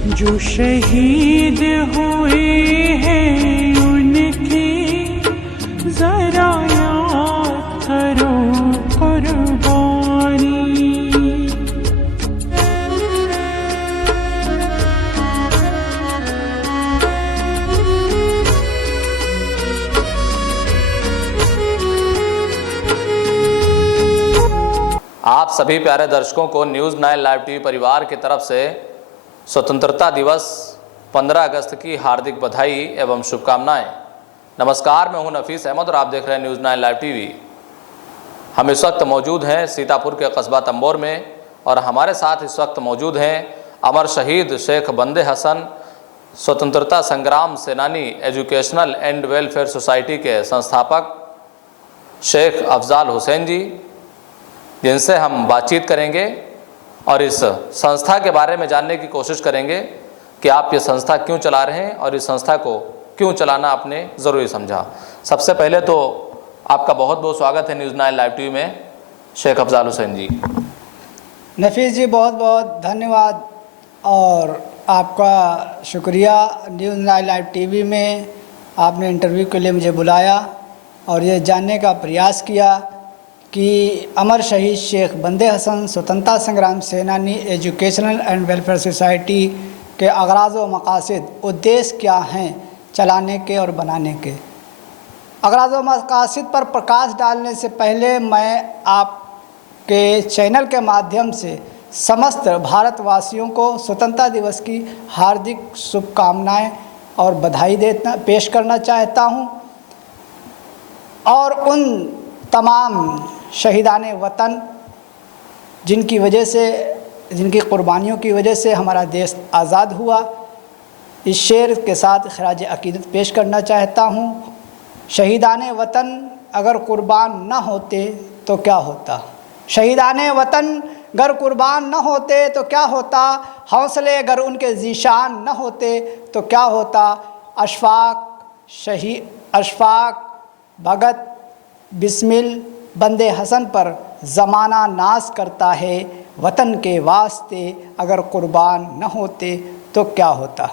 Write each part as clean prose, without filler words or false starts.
जो शहीद हुए हैं उनकी जरा याद करो कुर्बानी। आप सभी प्यारे दर्शकों को न्यूज़ 9 लाइव टीवी परिवार की तरफ से स्वतंत्रता दिवस 15 अगस्त की हार्दिक बधाई एवं शुभकामनाएं। नमस्कार, मैं हूं नफीस अहमद और आप देख रहे हैं न्यूज़ 9 लाइव टीवी। हम इस वक्त मौजूद हैं सीतापुर के कस्बा तंबोर में और हमारे साथ इस वक्त मौजूद हैं अमर शहीद शेख बंदे हसन स्वतंत्रता संग्राम सेनानी एजुकेशनल एंड वेलफेयर सोसाइटी के संस्थापक शेख अफजाल हुसैन जी, जिनसे हम बातचीत करेंगे और इस संस्था के बारे में जानने की कोशिश करेंगे कि आप ये संस्था क्यों चला रहे हैं और इस संस्था को क्यों चलाना आपने ज़रूरी समझा। सबसे पहले तो आपका बहुत बहुत स्वागत है न्यूज़ 9 लाइव टीवी में, शेख अफजाल हुसैन जी। नफीस जी, बहुत बहुत धन्यवाद और आपका शुक्रिया। न्यूज़ 9 लाइव टीवी में आपने इंटरव्यू के लिए मुझे बुलाया और ये जानने का प्रयास किया कि अमर शहीद शेख बंदे हसन स्वतंत्रता संग्राम सेनानी एजुकेशनल एंड वेलफेयर सोसाइटी के अगराज़ व मकासद उद्देश्य क्या हैं चलाने के और बनाने के। अगराज़ व मकासद पर प्रकाश डालने से पहले मैं आपके चैनल के माध्यम से समस्त भारतवासियों को स्वतंत्रता दिवस की हार्दिक शुभकामनाएं और बधाई पेश करना चाहता हूं और उन तमाम शहीदाने वतन जिनकी वजह से, जिनकी कुर्बानियों की वजह से हमारा देश आज़ाद हुआ, इस शेर के साथ खराज अकीदत पेश करना चाहता हूँ। शहीदाने वतन अगर कुर्बान न होते तो क्या होता, शहीदाने वतन अगर कुर्बान न होते तो क्या होता, हौसले अगर उनके ज़ीशान न होते तो क्या होता। अशफाक भगत बिस्मिल बंदे हसन पर ज़माना नाज करता है, वतन के वास्ते अगर कुर्बान न होते तो क्या होता।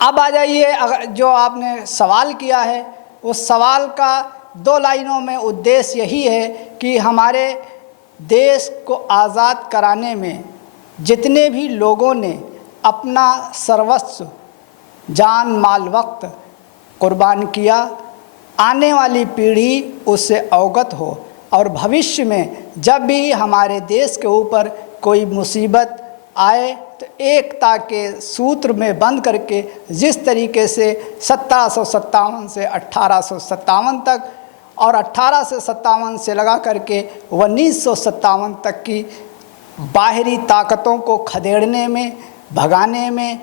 अब आ जाइए, अगर जो आपने सवाल किया है उस सवाल का 2 लाइनों में उद्देश्य यही है कि हमारे देश को आज़ाद कराने में जितने भी लोगों ने अपना सर्वस्व जान माल वक्त कुर्बान किया, आने वाली पीढ़ी उससे अवगत हो और भविष्य में जब भी हमारे देश के ऊपर कोई मुसीबत आए तो एकता के सूत्र में बंद करके जिस तरीके से 1757 से 1857 तक और 1857 से लगा करके 1957 तक की बाहरी ताकतों को खदेड़ने में, भगाने में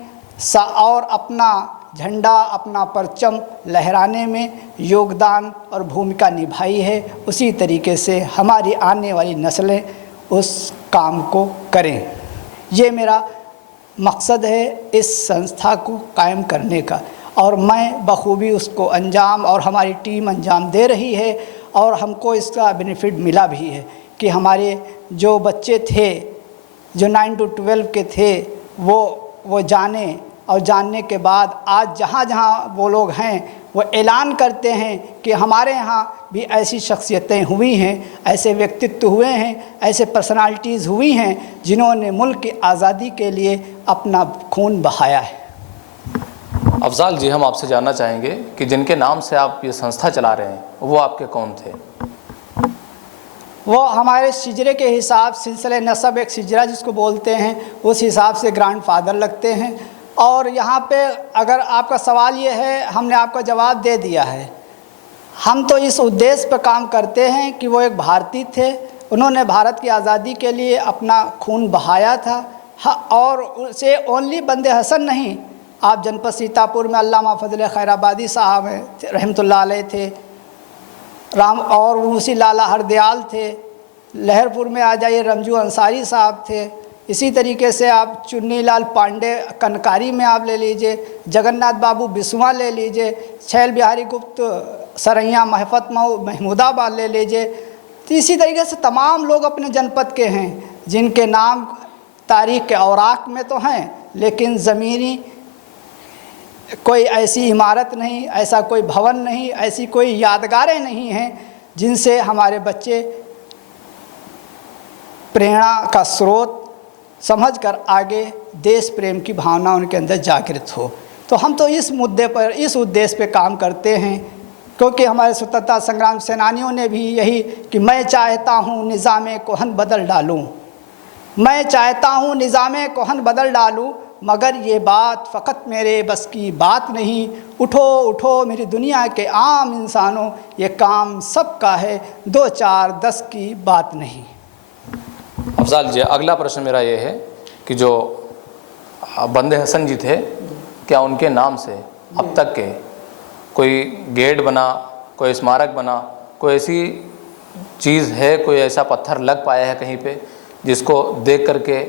और अपना झंडा, अपना परचम लहराने में योगदान और भूमिका निभाई है, उसी तरीके से हमारी आने वाली नस्लें उस काम को करें। ये मेरा मकसद है इस संस्था को कायम करने का और मैं बखूबी उसको अंजाम और हमारी टीम अंजाम दे रही है और हमको इसका बेनिफिट मिला भी है कि हमारे जो बच्चे थे जो 9 to 12 के थे वो जाने और जानने के बाद आज जहाँ जहाँ वो लोग हैं वो ऐलान करते हैं कि हमारे यहाँ भी ऐसी शख्सियतें हुई हैं, ऐसे व्यक्तित्व हुए हैं, ऐसे पर्सनालिटीज़ हुई हैं जिन्होंने मुल्क की आज़ादी के लिए अपना खून बहाया है। अफजाल जी, हम आपसे जानना चाहेंगे कि जिनके नाम से आप ये संस्था चला रहे हैं वो आपके कौन थे? वो हमारे सिजरे के हिसाब, सिलसिले नसब एक सिजरा जिसको बोलते हैं, उस हिसाब से ग्रैंडफादर लगते हैं। और यहाँ पे अगर आपका सवाल ये है, हमने आपका जवाब दे दिया है। हम तो इस उद्देश्य पर काम करते हैं कि वो एक भारतीय थे, उन्होंने भारत की आज़ादी के लिए अपना खून बहाया था और उसे ओनली बंदे हसन नहीं, आप जनपद सीतापुर में अल्लामा फजल खैराबादी साहब रहमतुल्लाह अलैह थे, राम और उसी लाला हरदयाल थे, लहरपुर में आ जाइए रमजू अंसारी साहब थे, इसी तरीके से आप चुन्नीलाल पांडे कनकारी में आप ले लीजिए, जगन्नाथ बाबू बिस्वा ले लीजिए, छैल बिहारी गुप्त सरैया महफत महमूदाबाद ले लीजिए। तो इसी तरीके से तमाम लोग अपने जनपद के हैं जिनके नाम तारीख के औराक में तो हैं, लेकिन ज़मीनी कोई ऐसी इमारत नहीं, ऐसा कोई भवन नहीं, ऐसी कोई यादगारें नहीं हैं जिनसे हमारे बच्चे प्रेरणा का स्रोत समझकर आगे देश प्रेम की भावना उनके अंदर जागृत हो। तो हम तो इस मुद्दे पर, इस उद्देश्य पे काम करते हैं, क्योंकि हमारे स्वतंत्रता संग्राम सेनानियों ने भी यही कि मैं चाहता हूँ निज़ाम कोहन बदल डालूँ, मैं चाहता हूँ निज़ाम कोहन बदल डालूँ, मगर ये बात फ़कत मेरे बस की बात नहीं। उठो उठो मेरी दुनिया के आम इंसानों, ये काम सबका है, 2 4 10 की बात नहीं। अफजाल जी, अगला प्रश्न मेरा ये है कि जो बंदे हसन जी थे, क्या उनके नाम से अब तक के कोई गेट बना, कोई स्मारक बना, कोई ऐसी चीज़ है, कोई ऐसा पत्थर लग पाया है कहीं पे जिसको देख करके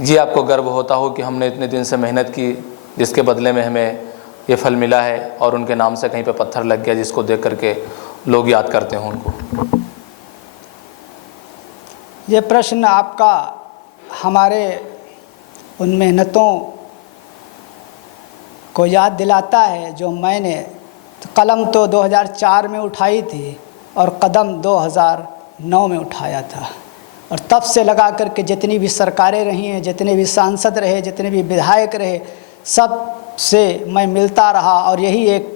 ये आपको गर्व होता हो कि हमने इतने दिन से मेहनत की, जिसके बदले में हमें ये फल मिला है, और उनके नाम से कहीं पे पत्थर लग गया जिसको देख करके लोग याद करते हों उनको? ये प्रश्न आपका हमारे उन मेहनतों को याद दिलाता है जो मैंने कलम तो 2004 में उठाई थी और कदम 2009 में उठाया था, और तब से लगा करके जितनी भी सरकारें रही हैं, जितने भी सांसद रहे, जितने भी विधायक रहे, सब से मैं मिलता रहा और यही एक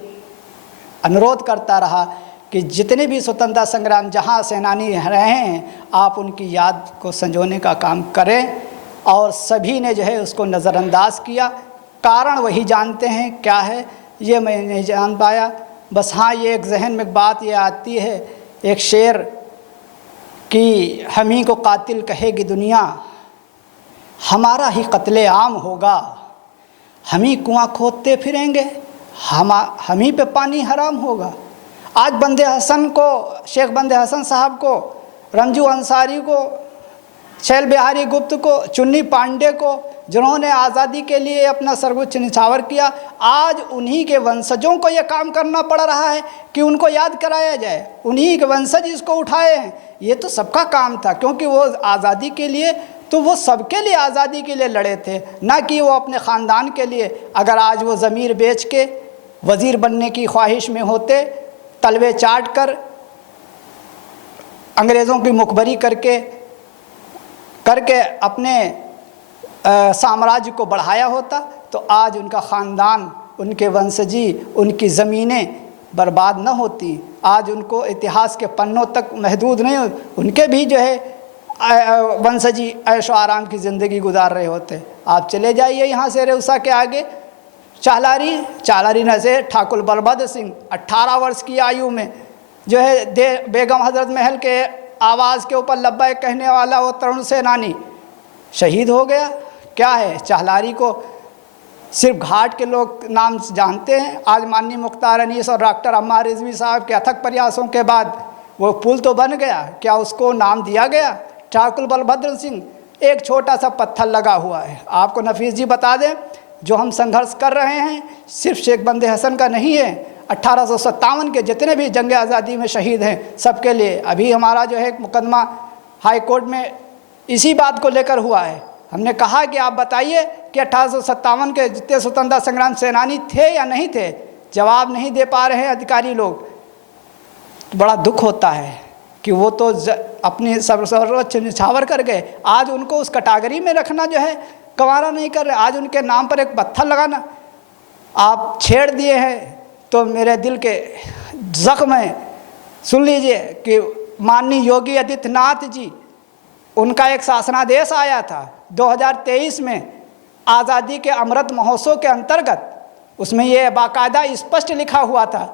अनुरोध करता रहा कि जितने भी स्वतंत्रता संग्राम जहाँ सेनानी रहे हैं, आप उनकी याद को संजोने का काम करें। और सभी ने जो है उसको नज़रअंदाज किया। कारण वही जानते हैं क्या है, ये मैं नहीं जान पाया। बस हाँ, ये एक जहन में बात ये आती है, एक शेर कि हम ही को कातिल कहेगी दुनिया, हमारा ही कत्ले आम होगा, हम ही कुआं खोदते फिरेंगे, हम ही पे पानी हराम होगा। आज बंदे हसन को, शेख बंदे हसन साहब को, रंजू अंसारी को, शैल बिहारी गुप्त को, चुन्नी पांडे को, जिन्होंने आज़ादी के लिए अपना सर्वोच्च निछावर किया, आज उन्हीं के वंशजों को ये काम करना पड़ रहा है कि उनको याद कराया जाए। उन्हीं के वंशज इसको उठाए हैं। ये तो सबका काम था, क्योंकि वो आज़ादी के लिए, तो वो सबके लिए आज़ादी के लिए लड़े थे, ना कि वो अपने ख़ानदान के लिए। अगर आज वो ज़मीर बेच के वज़ीर बनने की ख्वाहिश में होते, तलवे चाट कर अंग्रेज़ों की मुखबरी करके अपने साम्राज्य को बढ़ाया होता, तो आज उनका ख़ानदान, उनके वंशजी, उनकी ज़मीनें बर्बाद न होती। आज उनको इतिहास के पन्नों तक महदूद नहीं, उनके भी जो है वंशजी ऐशो आराम की ज़िंदगी गुजार रहे होते। आप चले जाइए यहाँ से रेउसा के आगे, चालारी नज़े ठाकुर बलभद्र सिंह 18 वर्ष की आयु में जो है बेगम हज़रत महल के आवाज़ के ऊपर लब्बैक कहने वाला वो तरुण सेनानी शहीद हो गया। क्या है, चालारी को सिर्फ घाट के लोग नाम जानते हैं। आज माननीय मुख्तार अनीस और डॉक्टर अम्मार रिजवी साहब के अथक प्रयासों के बाद वो पुल तो बन गया, क्या उसको नाम दिया गया? ठाकुर बलभद्र सिंह, एक छोटा सा पत्थर लगा हुआ है। आपको नफीस जी बता दें, जो हम संघर्ष कर रहे हैं सिर्फ शेख बंदे हसन का नहीं है, 1857 के जितने भी जंग आज़ादी में शहीद हैं सबके लिए। अभी हमारा जो है एक मुकदमा हाई कोर्ट में इसी बात को लेकर हुआ है। हमने कहा कि आप बताइए कि 1857 के जितने स्वतंत्रता संग्राम सेनानी थे या नहीं थे, जवाब नहीं दे पा रहे हैं अधिकारी लोग। तो बड़ा दुख होता है कि वो तो अपनी सर्वोच्च निछावर कर गए, आज उनको उस कैटेगरी में रखना जो है गवारा नहीं कर रहे। आज उनके नाम पर एक पत्थर लगाना आप छेड़ दिए हैं, तो मेरे दिल के ज़ख्म है। सुन लीजिए कि माननीय योगी आदित्यनाथ जी, उनका एक शासनादेश आया था 2023 में आज़ादी के अमृत महोत्सव के अंतर्गत। उसमें ये बाकायदा स्पष्ट लिखा हुआ था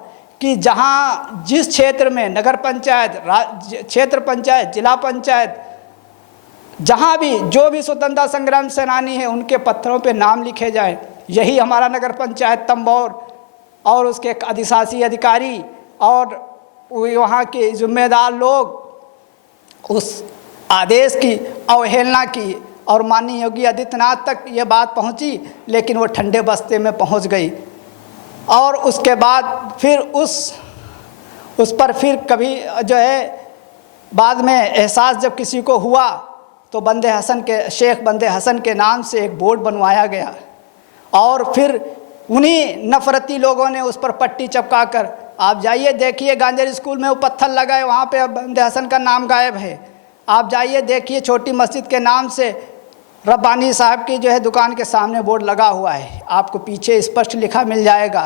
कि जहाँ जिस क्षेत्र में नगर पंचायत, क्षेत्र पंचायत, जिला पंचायत, जहाँ भी जो भी स्वतंत्रता संग्राम सेनानी है उनके पत्थरों पे नाम लिखे जाएं। यही हमारा नगर पंचायत तंबौर और उसके अधिशासी अधिकारी और वहाँ के जिम्मेदार लोग उस आदेश की अवहेलना की, और माननीय योगी आदित्यनाथ तक ये बात पहुँची, लेकिन वो ठंडे बस्ते में पहुँच गई। और उसके बाद फिर उस पर फिर कभी जो है बाद में एहसास जब किसी को हुआ तो शेख बंदे हसन के नाम से एक बोर्ड बनवाया गया और फिर उन्हीं नफरती लोगों ने उस पर पट्टी चिपका कर, आप जाइए देखिए गांधी स्कूल में वो पत्थर लगाए, वहाँ पे बंदे हसन का नाम गायब है। आप जाइए देखिए छोटी मस्जिद के नाम से रब्बानी साहब की जो है दुकान के सामने बोर्ड लगा हुआ है, आपको पीछे स्पष्ट लिखा मिल जाएगा।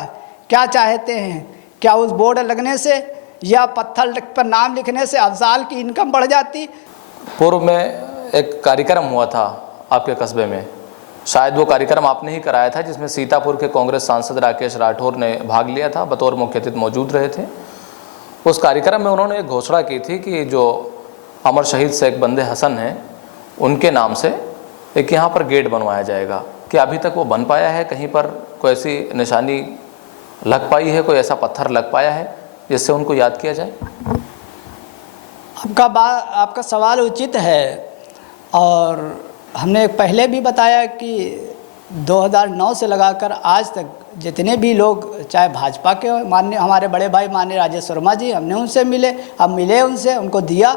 क्या चाहते हैं, क्या उस बोर्ड लगने से या पत्थर पर नाम लिखने से अफजाल की इनकम बढ़ जाती? पूर्व में एक कार्यक्रम हुआ था आपके कस्बे में, शायद वो कार्यक्रम आपने ही कराया था, जिसमें सीतापुर के कांग्रेस सांसद राकेश राठौर ने भाग लिया था, बतौर मुख्य अतिथि मौजूद रहे थे। उस कार्यक्रम में उन्होंने एक घोषणा की थी कि जो अमर शहीद शेख बंदे हसन हैं उनके नाम से एक यहाँ पर गेट बनवाया जाएगा। क्या अभी तक वो बन पाया है? कहीं पर कोई ऐसी निशानी लग पाई है, कोई ऐसा पत्थर लग पाया है जिससे उनको याद किया जाए? आपका सवाल उचित है और हमने पहले भी बताया कि 2009 से लगाकर आज तक जितने भी लोग, चाहे भाजपा के माननीय हमारे बड़े भाई माननीय राजेश वर्मा जी, हमने उनसे मिले, हम मिले उनसे, उनको दिया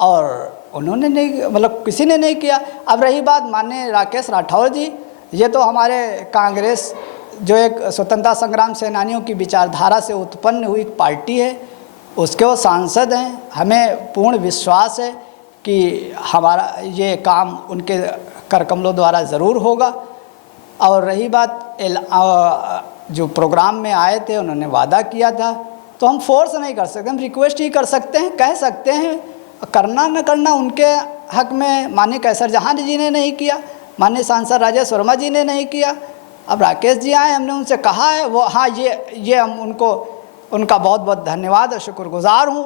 और उन्होंने नहीं, मतलब किसी ने नहीं किया। अब रही बात माननीय राकेश राठौर जी, ये तो हमारे कांग्रेस जो एक स्वतंत्रता संग्राम सेनानियों की विचारधारा से उत्पन्न हुई पार्टी है, उसके वो सांसद हैं। हमें पूर्ण विश्वास है कि हमारा ये काम उनके करकमलों द्वारा ज़रूर होगा। और रही बात जो प्रोग्राम में आए थे, उन्होंने वादा किया था, तो हम फोर्स नहीं कर सकते, हम रिक्वेस्ट ही कर सकते हैं, कह सकते हैं। करना न करना उनके हक में माननीय कैसर जहां जी ने नहीं किया, माननीय सांसद राजेश वर्मा जी ने नहीं किया। अब राकेश जी आए, हमने उनसे कहा है, वो हाँ ये हम उनका बहुत बहुत धन्यवाद और शुक्रगुजार हूँ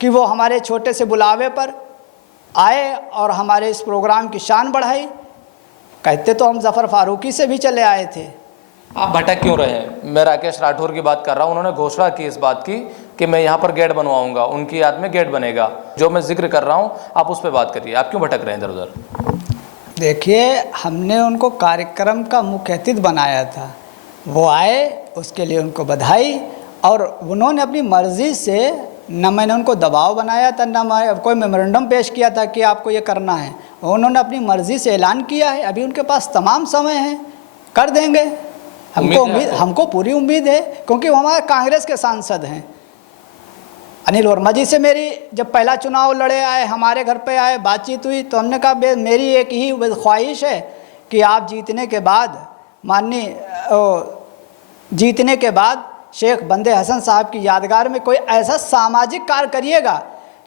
कि वो हमारे छोटे से बुलावे पर आए और हमारे इस प्रोग्राम की शान बढ़ाई। कहते तो हम ज़फ़र फारूकी से भी चले आए थे। आप भटक क्यों रहे हैं? मैं राकेश राठौर की बात कर रहा हूँ। उन्होंने घोषणा की इस बात की कि मैं यहाँ पर गेट बनवाऊंगा, उनकी याद में गेट बनेगा। जो मैं जिक्र कर रहा हूँ आप उस पर बात करिए, आप क्यों भटक रहे हैं इधर उधर? देखिए, हमने उनको कार्यक्रम का मुख्य अतिथि बनाया था, वो आए, उसके लिए उनको बधाई। और उन्होंने अपनी मर्ज़ी से, न मैंने उनको दबाव बनाया था, न मैं कोई मेमोरेंडम पेश किया था कि आपको ये करना है। उन्होंने अपनी मर्ज़ी से ऐलान किया है। अभी उनके पास तमाम समय है, कर देंगे। हमको पूरी उम्मीद है, क्योंकि वो हमारे कांग्रेस के सांसद हैं। अनिल वर्मा जी से मेरी जब पहला चुनाव लड़े आए, हमारे घर पे आए, बातचीत हुई, तो हमने कहा मेरी एक ही ख्वाहिश है कि आप जीतने के बाद शेख बंदे हसन साहब की यादगार में कोई ऐसा सामाजिक कार्य करिएगा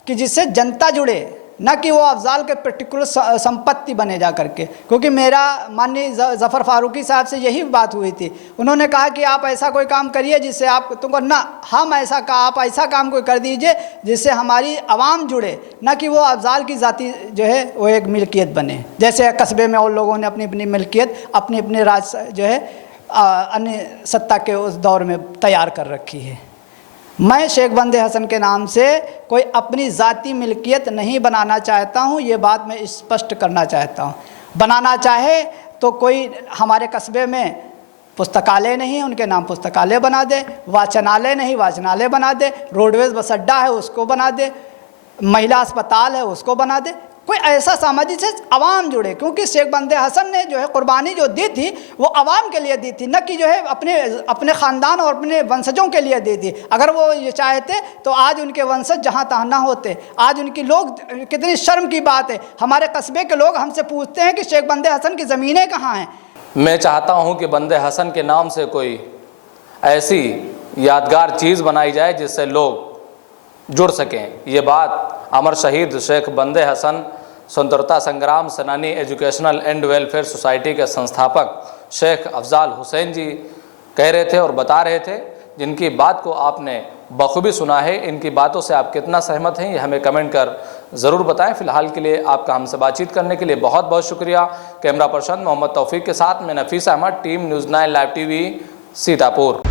कि जिससे जनता जुड़े, न कि वो अफजाल के पर्टिकुलर संपत्ति बने जा करके। क्योंकि मेरा माननीय ज़फ़र फारूकी साहब से यही बात हुई थी, उन्होंने कहा कि आप ऐसा कोई काम करिए जिससे तुमको ना हम ऐसा आप ऐसा काम कोई कर दीजिए जिससे हमारी आवाम जुड़े, न कि वो अफजाल की ज़ाती जो है वो एक मिल्कियत बने। जैसे कस्बे में और लोगों ने अपनी अपनी मिल्कियत अपनी अपनी राज जो है अन्य सत्ता के उस दौर में तैयार कर रखी है। मैं शेख बंदे हसन के नाम से कोई अपनी ज़ाती मिल्कियत नहीं बनाना चाहता हूँ, ये बात मैं स्पष्ट करना चाहता हूँ। बनाना चाहे तो कोई हमारे कस्बे में पुस्तकालय नहीं है, उनके नाम पुस्तकालय बना दे, वाचनालय नहीं वाचनालय बना दे, रोडवेज बस अड्डा है उसको बना दे, महिला अस्पताल है उसको बना दे, कोई ऐसा सामाजिक से आवाम जुड़े। क्योंकि शेख बंदे हसन ने जो है कुर्बानी जो दी थी वो आवाम के लिए दी थी, न कि जो है अपने ख़ानदान और अपने वंशजों के लिए दी थी। अगर वो ये चाहते तो आज उनके वंशज जहाँ तहाँ ना होते। आज उनकी लोग, कितनी शर्म की बात है, हमारे कस्बे के लोग हमसे पूछते हैं कि शेख बंदे हसन की ज़मीनें कहाँ हैं। मैं चाहता हूँ कि बंदे हसन के नाम से कोई ऐसी यादगार चीज़ बनाई जाए जिससे लोग जुड़ सकें। ये बात अमर शहीद शेख बंदे हसन स्वतंत्रता संग्राम सेनानी एजुकेशनल एंड वेलफेयर सोसाइटी के संस्थापक शेख अफजाल हुसैन जी कह रहे थे और बता रहे थे, जिनकी बात को आपने बखूबी सुना है। इनकी बातों से आप कितना सहमत हैं ये हमें कमेंट कर ज़रूर बताएं। फ़िलहाल के लिए आपका हमसे बातचीत करने के लिए बहुत बहुत शुक्रिया। कैमरा पर्सन मोहम्मद तौफीक के साथ मैं Nafees Ahmad, team news 9 live TV Sitapur.